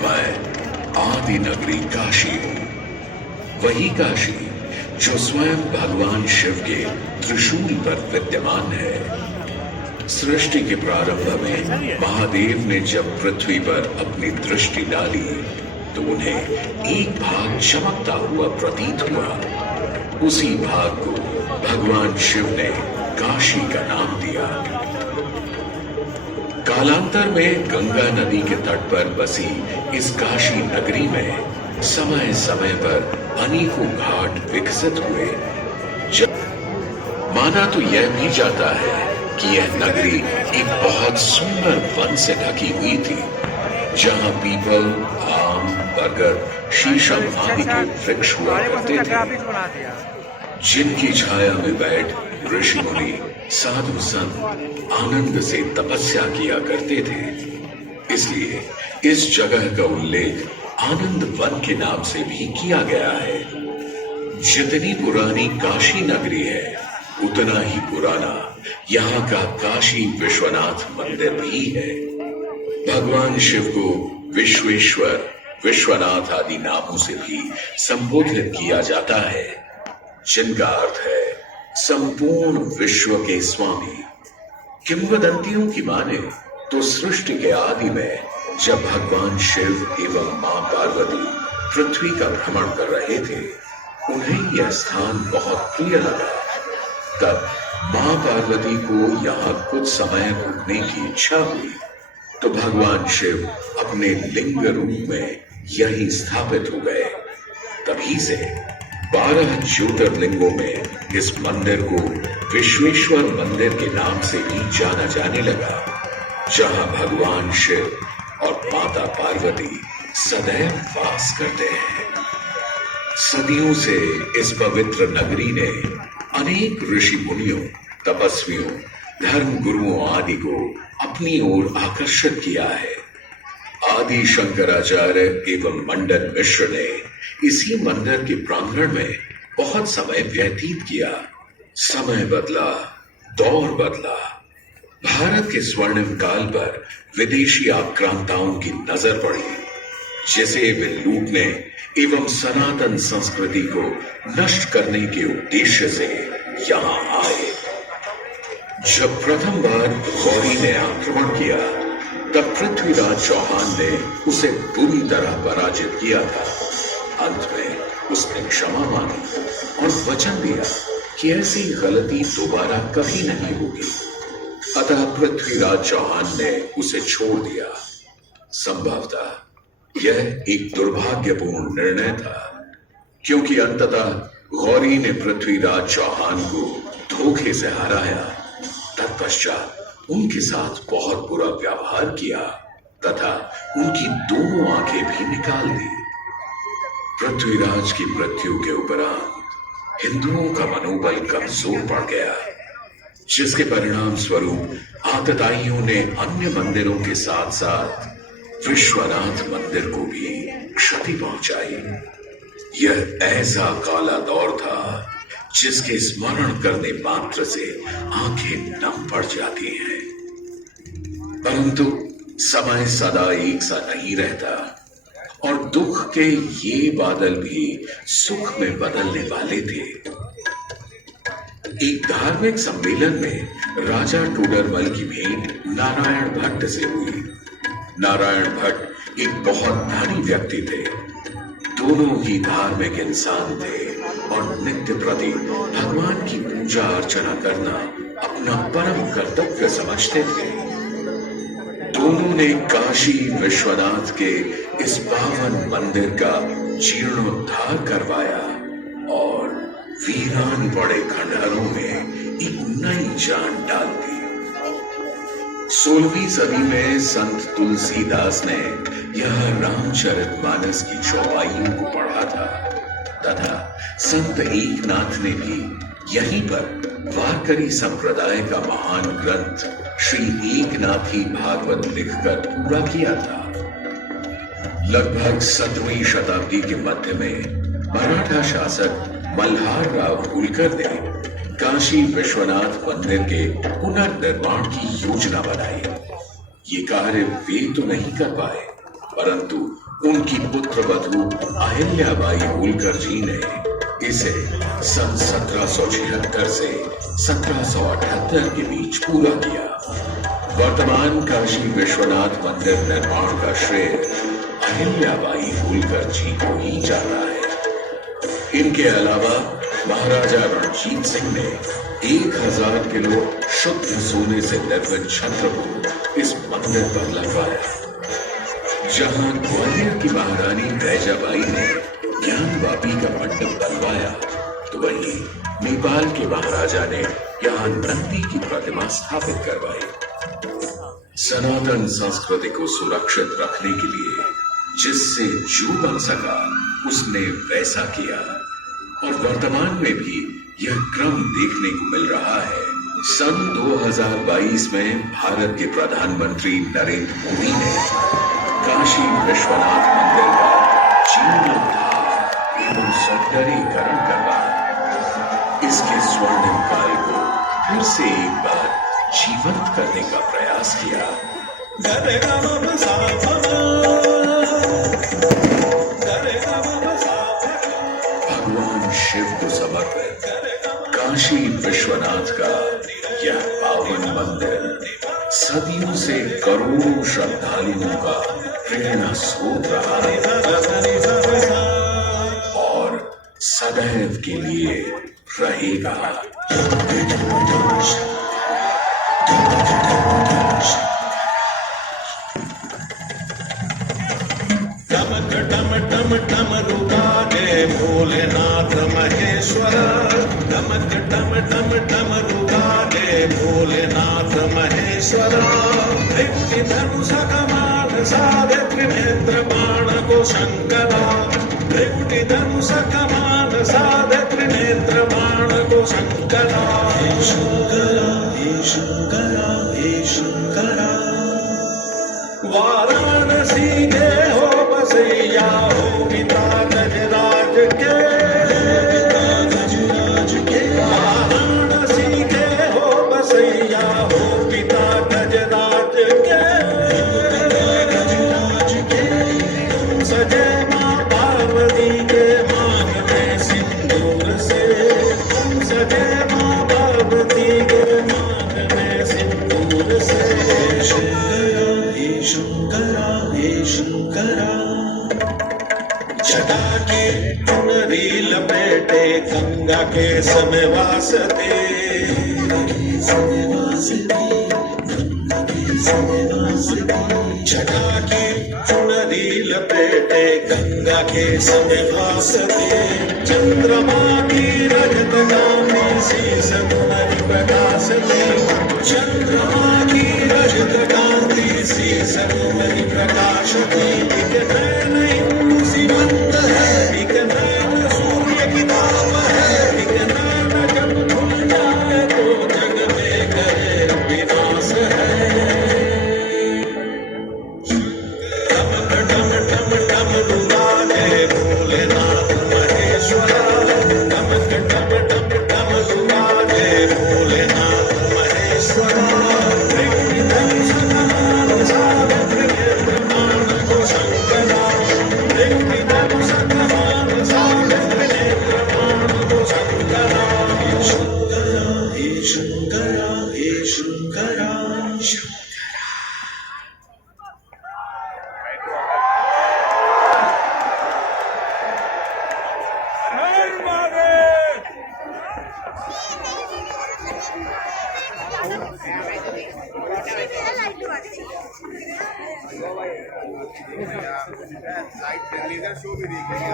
मैं आदि नगरी काशी हूँ, वही काशी जो स्वयं भगवान शिव के त्रिशूल पर विद्यमान है। सृष्टि के प्रारंभ में महादेव ने जब पृथ्वी पर अपनी दृष्टि डाली तो उन्हें एक भाग चमकता हुआ प्रतीत हुआ। उसी भाग को भगवान शिव ने काशी का नाम दिया। कालांतर में गंगा नदी के तट पर बसी इस काशी नगरी में समय समय पर अनेकों घाट विकसित हुए। माना तो यह भी जाता है कि यह नगरी एक बहुत सुंदर वन से ढकी हुई थी, जहां पीपल, आम, बरगद, शीशम आदि के वृक्ष हुआ करते थे, जिनकी छाया में बैठ ऋषि मुनि, साधु संत आनंद से तपस्या किया करते थे। इसलिए इस जगह का उल्लेख आनंद वन के नाम से भी किया गया है। जितनी पुरानी काशी नगरी है, उतना ही पुराना यहाँ का काशी विश्वनाथ मंदिर भी है। भगवान शिव को विश्वेश्वर, विश्वनाथ आदि नामों से भी संबोधित किया जाता है, जिनका अर्थ है संपूर्ण विश्व के स्वामी। किंवदंतियों की माने तो सृष्टि के आदि में जब भगवान शिव एवं मां पार्वती पृथ्वी का भ्रमण कर रहे थे, उन्हें यह स्थान बहुत प्रिय लगा। तब मां पार्वती को यहाँ कुछ समय रुकने की इच्छा हुई, तो भगवान शिव अपने लिंग रूप में यहीं स्थापित हो गए। तभी से 12 ज्योतिर्लिंगों में इस मंदिर को विश्वेश्वर मंदिर के नाम से भी जाना जाने लगा, जहां भगवान शिव और माता पार्वती सदैव वास करते हैं। सदियों से इस पवित्र नगरी ने अनेक ऋषि मुनियों, तपस्वियों, धर्म गुरुओं आदि को अपनी ओर आकर्षित किया है। आदि शंकराचार्य एवं मंडन मिश्र ने इसी मंदिर के प्रांगण में बहुत समय व्यतीत किया। समय बदला, दौर बदला। भारत के स्वर्णिम काल पर विदेशी आक्रांताओं की नजर पड़ी, जिसे वे लूटने एवं सनातन संस्कृति को नष्ट करने के उद्देश्य से यहाँ आए। जब प्रथम बार गौरी ने आक्रमण किया, तब पृथ्वीराज चौहान ने उसे बुरी तरह पराजित किया था। अंत में उसने क्षमा मांगी और वचन दिया कि ऐसी गलती दोबारा कभी नहीं होगी। अतः पृथ्वीराज चौहान ने उसे छोड़ दिया। संभवतः यह एक दुर्भाग्यपूर्ण निर्णय था, क्योंकि अंततः गौरी ने पृथ्वीराज चौहान को धोखे से हराया। तत्पश्चात उनके साथ बहुत बुरा व्यवहार किया तथा उनकी दोनों आंखें भी निकाल दी। पृथ्वीराज की मृत्यु के उपरांत हिंदुओं का मनोबल कमजोर पड़ गया, जिसके परिणाम स्वरूप आतताइयों ने अन्य मंदिरों के साथ साथ विश्वनाथ मंदिर को भी क्षति पहुंचाई। यह ऐसा काला दौर था जिसके स्मरण करने मात्र से आंखें नम पड़ जाती हैं। परंतु समय सदा एक सा नहीं रहता और दुख के ये बादल भी सुख में बदलने वाले थे। एक धार्मिक सम्मेलन में राजा टोडरमल की भेंट नारायण भट्ट से हुई। नारायण भट्ट एक बहुत धनी व्यक्ति थे। दोनों ही धार्मिक इंसान थे और नित्य प्रति भगवान की पूजा अर्चना करना अपना परम कर्तव्य समझते थे। दोनों ने काशी विश्वनाथ के इस पावन मंदिर का जीर्णोद्धार करवाया और वीरान पड़े खंडहरों में एक नई जान डाल दी। 16वीं सदी में संत तुलसीदास ने यह रामचरितमानस की चौपाइयों को पढ़ा था तथा संत एकनाथ ने भी यहीं पर वारकरी संप्रदाय का महान ग्रंथ श्री एकनाथी भागवत लिखकर पूरा किया था। लगभग 17वीं शताब्दी के मध्य में मराठा शासक मल्हार राव होलकर ने काशी विश्वनाथ मंदिर के पुनर्निर्माण की योजना बनाई। ये कार्य वे तो नहीं कर पाए, परंतु उनकी पुत्रवधू अहिल्याबाई होलकर जी ने इसे सन 1776 से 1778 के बीच पूरा किया। वर्तमान काशी विश्वनाथ मंदिर निर्माण का श्रेय अहिल्याबाई होलकर जी को ही जाता है। इनके अलावा महाराजा रणजीत सिंह ने 1000 किलो शुद्ध सोने से निर्मित छत्र को इस मंदिर पर लगवाया। जहां ग्वालियर की महारानी दैजाबाई ने ज्ञानवापी का मंडप बनवाया, तो वहीं नेपाल के महाराजा ने यहाँ नंदी की प्रतिमा स्थापित करवाई। सनातन संस्कृति को सुरक्षित रखने के लिए जिससे जो बन सका उसने वैसा किया, और वर्तमान में भी यह क्रम देखने को मिल रहा है। सन 2022 में भारत के प्रधानमंत्री नरेंद्र मोदी ने काशी विश्वनाथ मंदिर का जीर्णोद्धार एवं सौंदर्यीकरण करवा इसके स्वर्णिम काल को फिर से एक बार जीवंत करने का प्रयास किया। भगवान शिव को समर्पित काशी विश्वनाथ का यह पावन मंदिर सदियों से करोड़ों श्रद्धालुओं का प्रेरणा स्रोत रहा है और सदैव के लिए रहेगा। टम टम रुका दे भोलेनाथ महेश्वर, टमक टम टम टम रुका दे भोलेनाथ महेश्वर। त्रिपुटी धनुष कमान साधे त्रिनेत्र बाण को शंकरा, त्रिपुटी धनुष कमान साधे त्रिनेत्र बाण को शंकरा। हे शंकरा हे शंकरा हे शंकरा। वाराणसी के हो बसैया हो पिता गजराज के, गजराज के। वाराणसी के हो बसैया हो पिता गजराज के, गजराज के। तुम सजे माँ पार्वती के मांग में सिंदूर से, तुम सजे माँ पार्वती के मांग में सिंदूर से। शंकरा हे शंकरा। जटा के चुनरी लपेटे गंगा के समय वासते, जटा के चुनरी लपेटे गंगा के समय वासते। चंद्रमा की रजत गामी शीस तुम्हारी प्रकाश में, चंद्रमा की रजत गांधी शीस तुम्हारी प्रकाश में। एक नैन इंदु सीमंत है, एक नैन सूर्य की ताप है, एक नैन जब खुल जाए तो जग में करे विनाश है। टम टम टम टम रुका दे भोलेनाथ महेश्वर, टमक टम टम टम रुका दे भोलेनाथ महेश्वर। त्रिपुटी धनुष कमान साधे त्रिनेत्र बाण को शंकरा, त्रिपुटी धनुष कमान साधे त्रिनेत्र बाण को शंकरा। हे शंकरा हे शंकरा हे शंकरा। लाइट लेजर शो भी देखेंगे।